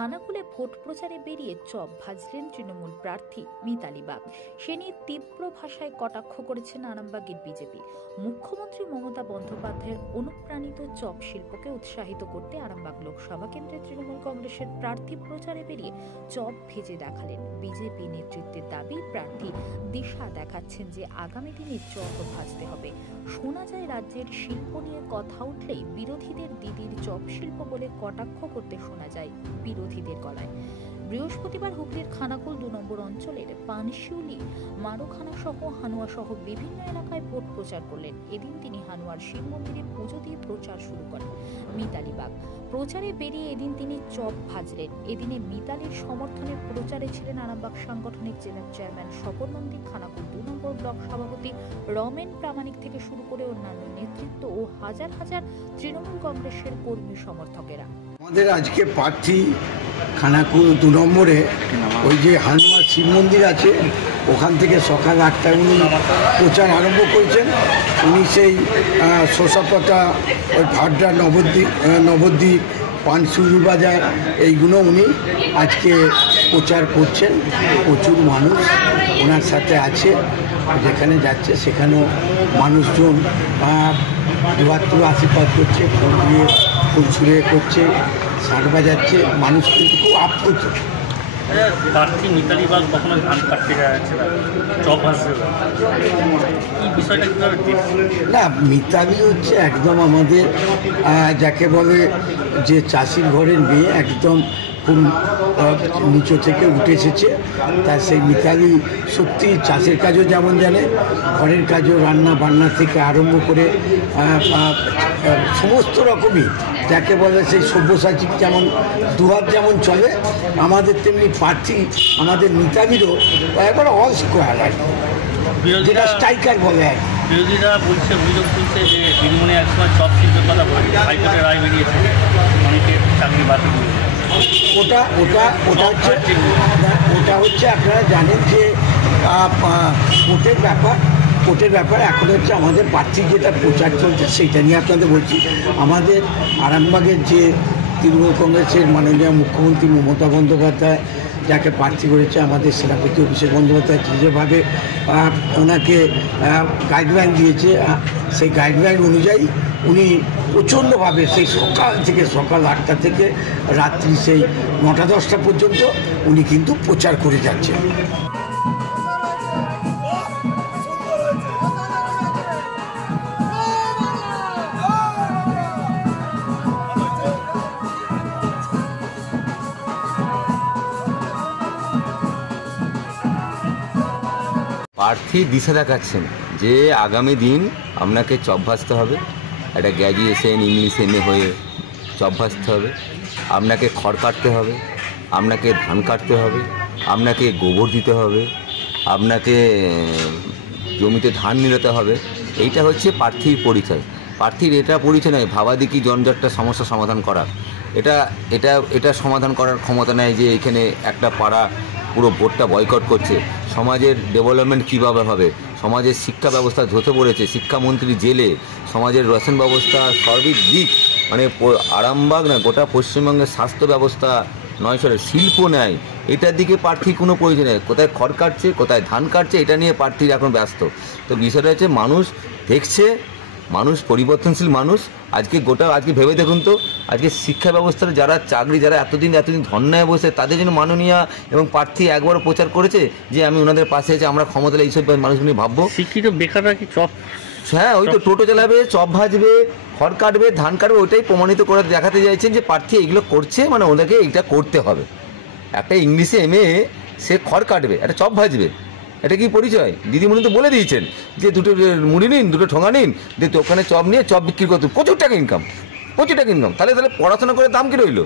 খানাকুলে vote প্রচারে বেরিয়ে chop ভাজলেন Trinamool প্রার্থী মিতালি বাগ। সে নিয়ে তীব্র ভাষায় কটাক্ষ করেছেন আরামবাগের বিজেপি। মুখ্যমন্ত্রী মমতা বন্দ্যোপাধ্যায়ের অনুপ্রাণিত চপ শিল্পকে উৎসাহিত করতে আরামবাগ লোকসভা কেন্দ্রে তৃণমূল কংগ্রেসের প্রার্থী প্রচারে বেরিয়ে চপ ভেজে দেখালেন। বিজেপি নেতৃত্বের দাবি, প্রার্থী দিশা দেখাচ্ছেন যে আগামী দিনে চপ ভাজতে হবে। শোনা যায় রাজ্যের শিল্প নিয়ে কথা উঠলেই বিরোধীদের দিদির চপ শিল্প বলে কটাক্ষ করতে শোনা যায় বিরোধীদের গলায়। বৃহস্পতিবার হুগলির খানাকুল ২ নম্বর অঞ্চলের পানশিউলি, মারোখানা সহ হানুয়া সহ বিভিন্ন এলাকায় ভোট প্রচার করলেন। এদিন তিনি হানুয়ার শিব মন্দিরে পুজো দিয়ে প্রচার শুরু করেন মিতালি বাগ। প্রচারে বেরিয়ে এদিন তিনি চপ ভাজলেন। এদিনে মিতালির সমর্থনে প্রচারে ছিলেন আরামবাগ সাংগঠনিক জেলার চেয়ারম্যান স্বপন নন্দী, খানাকুল ২ নম্বর ব্লক সভাপতি রমেন প্রামাণিক থেকে শুরু করে অন্যান্য নেতৃত্ব ও হাজার হাজার তৃণমূল কংগ্রেসের কর্মী সমর্থকেরা। আমাদের আজকে প্রার্থী খানাকুল ২ নম্বরে ওই যে হানুয়া শিব মন্দির আছে, ওখান থেকে সকাল ৮টায় উনি প্রচার আরম্ভ করেছেন। উনি সেই শোষাপাতা, ওই ভাড্ডা, নবদ্বীপ, পানশিউলি বাজার, এইগুলো উনি আজকে প্রচার করছেন। প্রচুর মানুষ ওনার সাথে আছে, যেখানে যাচ্ছে সেখানেও মানুষজন দুয়ার আশীর্বাদ করছে, ফুল দিয়ে ফুল ছুঁড়ে করছে, শাঁখ বাজাচ্ছে। মানুষ কিন্তু খুব আপ্লুত। প্রার্থী মিতালি বাগ কখনো ধান কাটতে যাচ্ছে চপ ভাজতে, এই বিষয়টা কীভাবে? না, মিতালি হচ্ছে একদম আমাদের যাকে বলে যে চাষির ঘরের মেয়ে, একদম খুব নিচু থেকে উঠে এসেছে। তাই সেই মিতালি সত্যি চাষের কাজও যেমন জানে, ঘরের কাজও, রান্না বান্না থেকে আরম্ভ করে সমস্ত রকমই যাকে বলে সেই সব্যসাচী যেমন দুহাত যেমন চলে, আমাদের তেমনি প্রার্থী আমাদের মিতালিরও একবার অল স্কোয়ার আর যেটা স্ট্রাইকার বলে আর। বিরোধীরা বলছে, অভিযোগ তুলছে যে দিনমনে একসময় চপ শিল্পের কথা বলে হাইকোর্টের রায় বেরিয়েছে, অনেকে চাকরি বাতিল হয়েছে। ওটা হচ্ছে আপনারা জানেন যে কোর্টের ব্যাপার এখন হচ্ছে আমাদের প্রার্থী যেটা প্রচার চলছে সেইটা নিয়ে আপনাদের বলছি। আমাদের আরামবাগের যে তৃণমূল কংগ্রেসের মাননীয় মুখ্যমন্ত্রী মমতা বন্দ্যোপাধ্যায় যাকে প্রার্থী করেছে, আমাদের সেনাপতি অভিষেক বন্দ্যোপাধ্যায় যেভাবে ওনাকে গাইডলাইন দিয়েছে, সেই গাইডলাইন অনুযায়ী উনি প্রচণ্ডভাবে সেই সকাল ৮টা থেকে রাত্রি সেই ৯টা-১০টা পর্যন্ত উনি কিন্তু প্রচার করে যাচ্ছেন। প্রার্থী দিশা দেখাচ্ছেন যে আগামী দিন আপনাকে চপ ভাজতে হবে, একটা গ্র্যাজুয়েশন ইংলিশ MA হয়ে চপ ভাজতে হবে, আপনাকে খড় কাটতে হবে, আপনাকে ধান কাটতে হবে, আপনাকে গোবর দিতে হবে, আপনাকে জমিতে ধান নিতে হবে। এইটা হচ্ছে প্রার্থীর পরিচয়। প্রার্থীর এটা পরিচয় নয় ভাবাদিকি জঞ্জাটটা সমস্যা সমাধান করার। এটা সমাধান করার ক্ষমতা নেই যে এখানে একটা পাড়া পুরো ভোটটা বয়কট করছে। সমাজের ডেভেলপমেন্ট কীভাবে হবে, সমাজের শিক্ষা ব্যবস্থা ধসে পড়েছে, শিক্ষামন্ত্রী জেলে, সমাজের রেশন ব্যবস্থা সর্বিক দিক মানে আরামবাগ না গোটা পশ্চিমবঙ্গের স্বাস্থ্য ব্যবস্থা নয়, শিল্প নেয়, এটার দিকে প্রার্থী কোনো প্রয়োজন নেই। কোথায় খড় কাটছে, কোথায় ধান কাটছে, এটা নিয়ে প্রার্থীর এখন ব্যস্ত। তো বিষয়টা হচ্ছে মানুষ দেখছে, মানুষ পরিবর্তনশীল মানুষ। আজকে ভেবে দেখুন তো, আজকে শিক্ষা ব্যবস্থার যারা এতদিন ধর্নায় বসে, তাদের জন্য মাননীয় এবং প্রার্থী একবারও প্রচার করেছে যে আমি ওনাদের পাশে আছি, আমরা ক্ষমতায় এইসব মানুষগুলি ভাববো। শিক্ষিত বেকাররা কি চপ? হ্যাঁ, ওই তো টোটো চালাবে, চপ ভাজবে, খড় কাটবে, ধান কাটবে, ওইটাই প্রমাণিত করে দেখাতে চাইছেন যে প্রার্থী এগুলো করছে, মানে ওদেরকে এইটা করতে হবে। একটা ইংলিশে MA সে খড় কাটবে, একটা চপ ভাজবে, এটা কি পরিচয়? দিদিমণি তো বলে দিয়েছেন যে দুটো মুড়ি নিন, দুটো ঠোঙা নিন, দিয়ে ওখানে চপ নিয়ে চপ বিক্রি করতে প্রচুর টাকা ইনকাম। তাহলে পড়াশোনা করে দাম কি রইল?